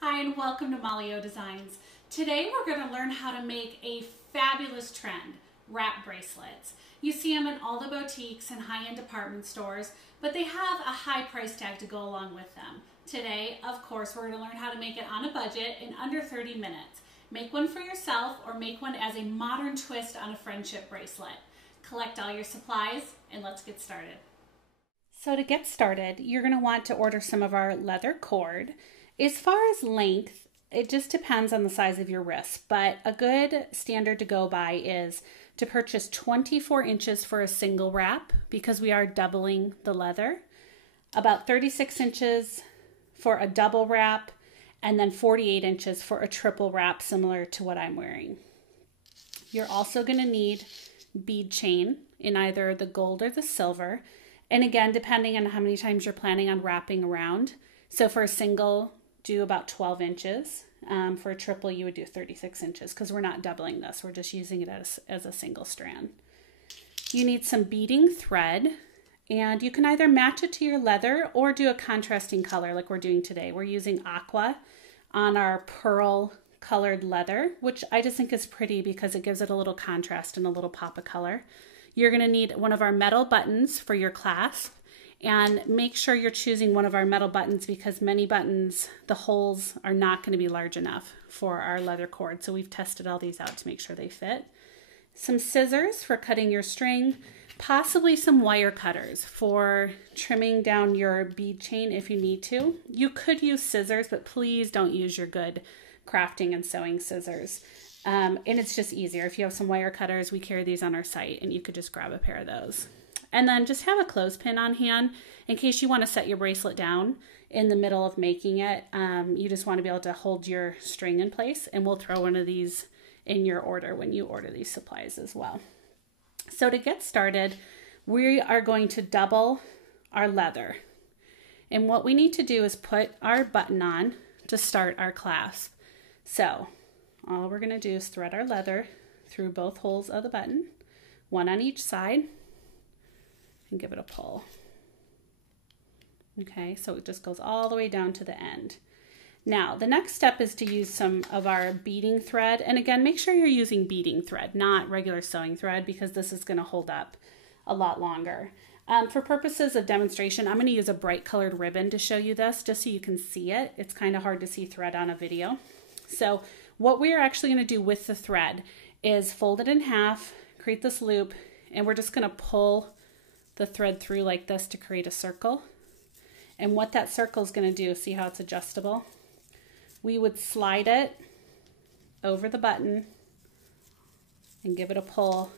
Hi and welcome to Molly O Designs. Today we're going to learn how to make a fabulous trend, wrap bracelets. You see them in all the boutiques and high-end department stores, but they have a high price tag to go along with them. Today, of course, we're going to learn how to make it on a budget in under 30 minutes. Make one for yourself or make one as a modern twist on a friendship bracelet. Collect all your supplies and let's get started. So to get started, you're going to want to order some of our leather cord. As far as length, it just depends on the size of your wrist, but a good standard to go by is to purchase 24 inches for a single wrap because we are doubling the leather, about 36 inches for a double wrap, and then 48 inches for a triple wrap similar to what I'm wearing. You're also going to need bead chain in either the gold or the silver, and again, depending on how many times you're planning on wrapping around. So for a single, do about 12 inches. For a triple, you would do 36 inches because we're not doubling this. We're just using it as a single strand. You need some beading thread, and you can either match it to your leather or do a contrasting color like we're doing today. We're using aqua on our pearl colored leather, which I just think is pretty because it gives it a little contrast and a little pop of color. You're going to need one of our metal buttons for your clasp. And make sure you're choosing one of our metal buttons because many buttons, the holes are not going to be large enough for our leather cord. So we've tested all these out to make sure they fit. Some scissors for cutting your string, possibly some wire cutters for trimming down your bead chain if you need to. You could use scissors, but please don't use your good crafting and sewing scissors. And it's just easier. If you have some wire cutters, we carry these on our site and you could just grab a pair of those. And then just have a clothespin on hand in case you want to set your bracelet down in the middle of making it. You just want to be able to hold your string in place, and we'll throw one of these in your order when you order these supplies as well. So to get started, we are going to double our leather. And what we need to do is put our button on to start our clasp. So all we're going to do is thread our leather through both holes of the button, one on each side, and give it a pull. Okay, so it just goes all the way down to the end. Now, the next step is to use some of our beading thread. And again, make sure you're using beading thread, not regular sewing thread, because this is going to hold up a lot longer. For purposes of demonstration, I'm going to use a bright colored ribbon to show you this, just so you can see it. It's kind of hard to see thread on a video. So what we're actually going to do with the thread is fold it in half, create this loop, and we're just going to pull the thread through like this to create a circle. And what that circle is going to do, see how it's adjustable? We would slide it over the button and give it a pull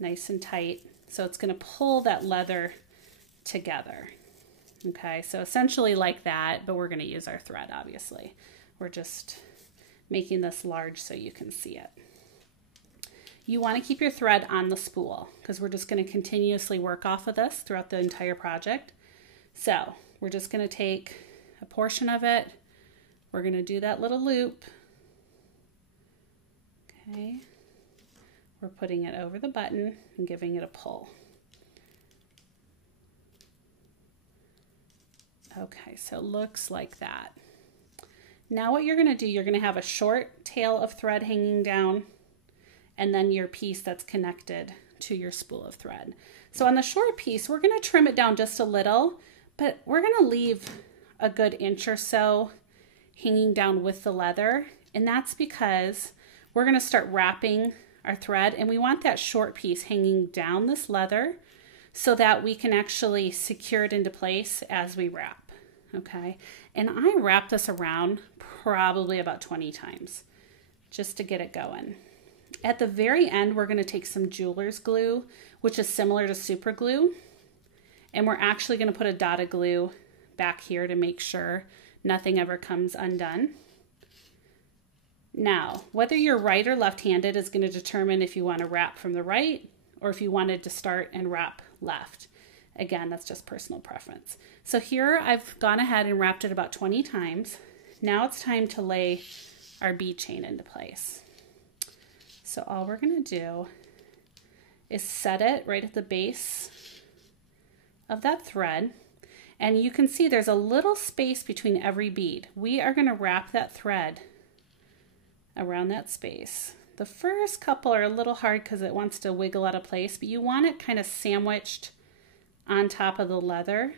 nice and tight. So it's going to pull that leather together. Okay, so essentially like that, but we're going to use our thread, obviously. We're just making this large so you can see it. You want to keep your thread on the spool because we're just going to continuously work off of this throughout the entire project. So we're just going to take a portion of it. We're going to do that little loop. Okay. We're putting it over the button and giving it a pull. Okay, so it looks like that. Now what you're going to do, you're going to have a short tail of thread hanging down, and then your piece that's connected to your spool of thread. So on the short piece, we're going to trim it down just a little, but we're going to leave a good inch or so hanging down with the leather. And that's because we're going to start wrapping our thread, and we want that short piece hanging down this leather so that we can actually secure it into place as we wrap. Okay, and I wrap this around probably about 20 times just to get it going. At the very end, we're going to take some jeweler's glue, which is similar to super glue, and we're actually going to put a dot of glue back here to make sure nothing ever comes undone. Now, whether you're right or left-handed is going to determine if you want to wrap from the right or if you wanted to start and wrap left. Again, that's just personal preference. So here I've gone ahead and wrapped it about 20 times. Now it's time to lay our bead chain into place. So all we're going to do is set it right at the base of that thread, And you can see there's a little space between every bead. We are going to wrap that thread around that space. The first couple are a little hard because it wants to wiggle out of place, but you want it kind of sandwiched on top of the leather.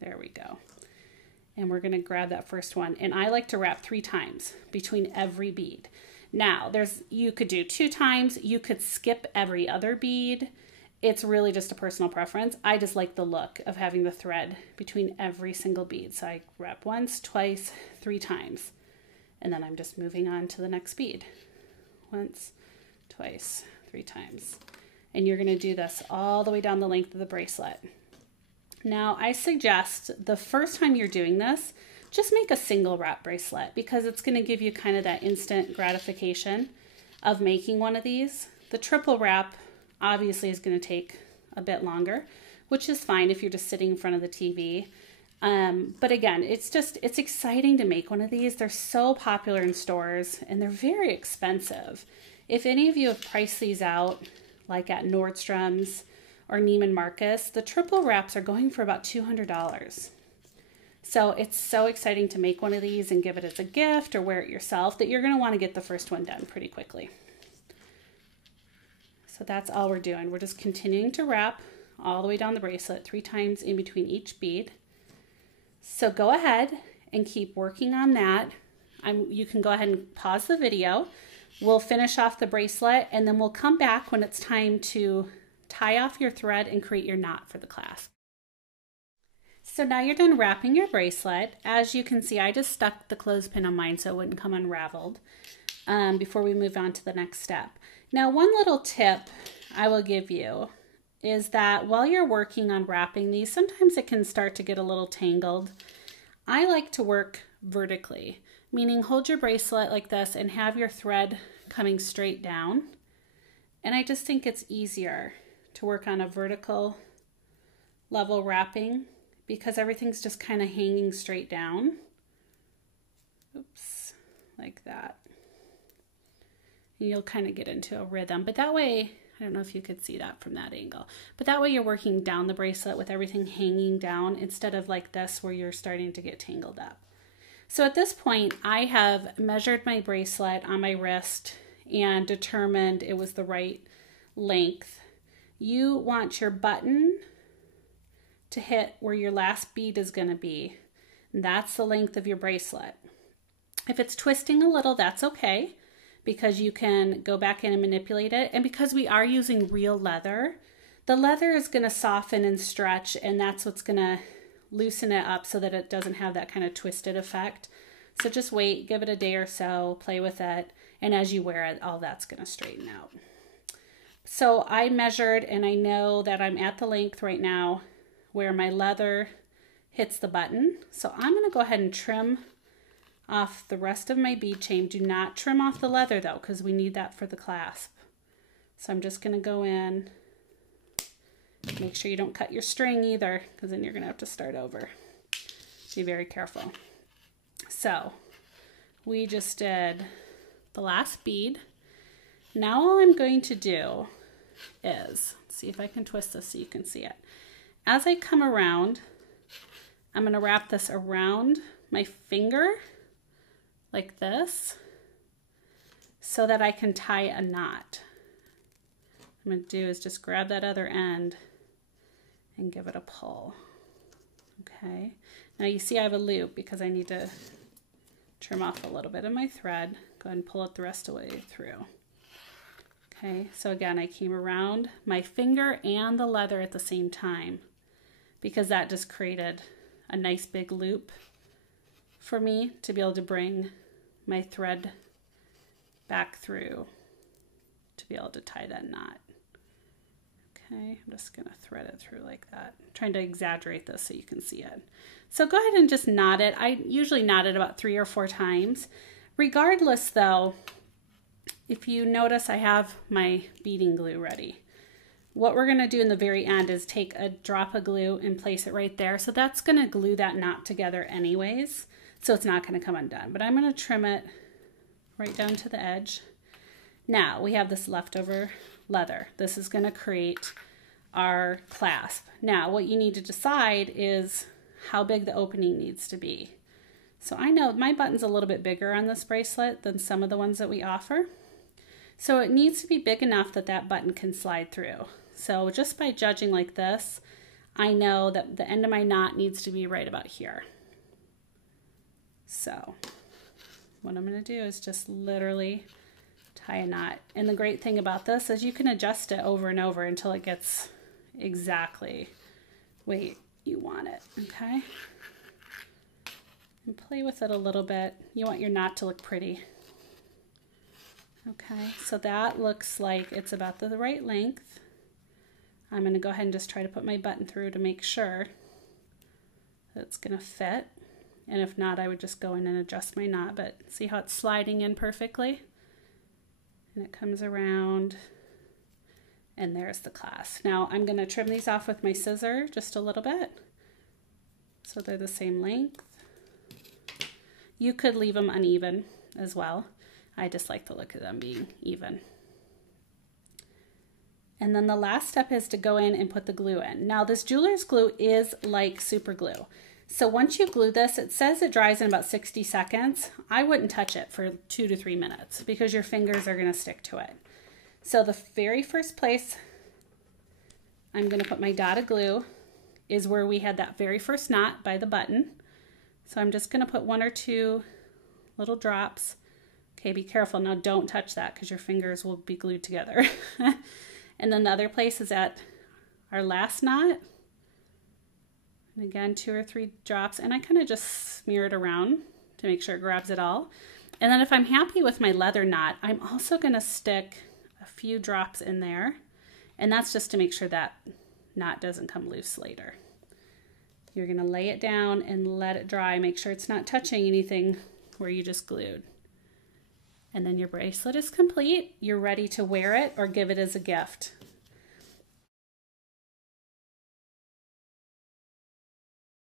There we go. And we're going to grab that first one. And I like to wrap 3 times between every bead. Now, you could do 2 times. You could skip every other bead. It's really just a personal preference. I just like the look of having the thread between every single bead. So I wrap once, twice, 3 times. And then I'm just moving on to the next bead. Once, twice, 3 times. And you're going to do this all the way down the length of the bracelet. Now, I suggest the first time you're doing this, just make a single wrap bracelet because it's going to give you kind of that instant gratification of making one of these. The triple wrap obviously is going to take a bit longer, which is fine if you're just sitting in front of the TV. But again, it's exciting to make one of these. They're so popular in stores and they're very expensive. If any of you have priced these out, like at Nordstrom's or Neiman Marcus, the triple wraps are going for about $200. So it's so exciting to make one of these and give it as a gift or wear it yourself that you're going to want to get the first one done pretty quickly. So that's all we're doing. We're just continuing to wrap all the way down the bracelet 3 times in between each bead. So go ahead and keep working on that. You can go ahead and pause the video. We'll finish off the bracelet and then we'll come back when it's time to tie off your thread and create your knot for the clasp. So now you're done wrapping your bracelet. As you can see, I just stuck the clothespin on mine so it wouldn't come unraveled before we move on to the next step. Now, one little tip I will give you is that while you're working on wrapping these, sometimes it can start to get a little tangled. I like to work vertically, meaning hold your bracelet like this and have your thread coming straight down. And I just think it's easier to work on a vertical level wrapping because everything's just kind of hanging straight down. Oops, like that. You'll kind of get into a rhythm, but that way, I don't know if you could see that from that angle, but that way you're working down the bracelet with everything hanging down instead of like this where you're starting to get tangled up. So at this point, I have measured my bracelet on my wrist and determined it was the right length. You want your button to hit where your last bead is going to be. And that's the length of your bracelet. If it's twisting a little, that's okay, because you can go back in and manipulate it. And because we are using real leather, the leather is going to soften and stretch, and that's what's going to loosen it up so that it doesn't have that kind of twisted effect. So just wait, give it a day or so, play with it, and as you wear it, all that's going to straighten out. So I measured, and I know that I'm at the length right now where my leather hits the button. So I'm going to go ahead and trim off the rest of my bead chain. Do not trim off the leather though, because we need that for the clasp. So I'm just going to go in. Make sure you don't cut your string either, because then you're going to have to start over. Be very careful. So we just did the last bead. Now all I'm going to do is, see if I can twist this so you can see it. As I come around, I'm going to wrap this around my finger like this so that I can tie a knot. What I'm going to do is just grab that other end and give it a pull. Okay. Now you see I have a loop because I need to trim off a little bit of my thread. Go ahead and pull it the rest of the way through. Okay, so again, I came around my finger and the leather at the same time because that just created a nice big loop for me to be able to bring my thread back through to be able to tie that knot. Okay, I'm just gonna thread it through like that. I'm trying to exaggerate this so you can see it. So go ahead and just knot it. I usually knot it about 3 or 4 times. Regardless though, if you notice I have my beading glue ready. What we're gonna do in the very end is take a drop of glue and place it right there. So that's gonna glue that knot together anyways. So it's not gonna come undone, but I'm gonna trim it right down to the edge. Now we have this leftover leather. This is gonna create our clasp. Now what you need to decide is how big the opening needs to be. So I know my button's a little bit bigger on this bracelet than some of the ones that we offer. So it needs to be big enough that that button can slide through. So just by judging like this, I know that the end of my knot needs to be right about here. So what I'm going to do is just literally tie a knot. And the great thing about this is you can adjust it over and over until it gets exactly the way you want it, okay? And play with it a little bit. You want your knot to look pretty. Okay, so that looks like it's about the right length. I'm going to go ahead and just try to put my button through to make sure that it's going to fit. And if not, I would just go in and adjust my knot, but see how it's sliding in perfectly? And it comes around, and there's the clasp. Now I'm going to trim these off with my scissor just a little bit, so they're the same length. You could leave them uneven as well. I just like the look of them being even. And then the last step is to go in and put the glue in. Now this jeweler's glue is like super glue. So once you glue this, it says it dries in about 60 seconds. I wouldn't touch it for 2 to 3 minutes because your fingers are going to stick to it. So the very first place I'm going to put my dot of glue is where we had that very first knot by the button. So I'm just going to put 1 or 2 little drops. Okay, be careful. Now don't touch that because your fingers will be glued together. And then the other place is at our last knot. And again, 2 or 3 drops, and I kind of just smear it around to make sure it grabs it all. And then if I'm happy with my leather knot, I'm also going to stick a few drops in there, and that's just to make sure that knot doesn't come loose later. You're going to lay it down and let it dry. Make sure it's not touching anything where you just glued. And then your bracelet is complete. You're ready to wear it or give it as a gift.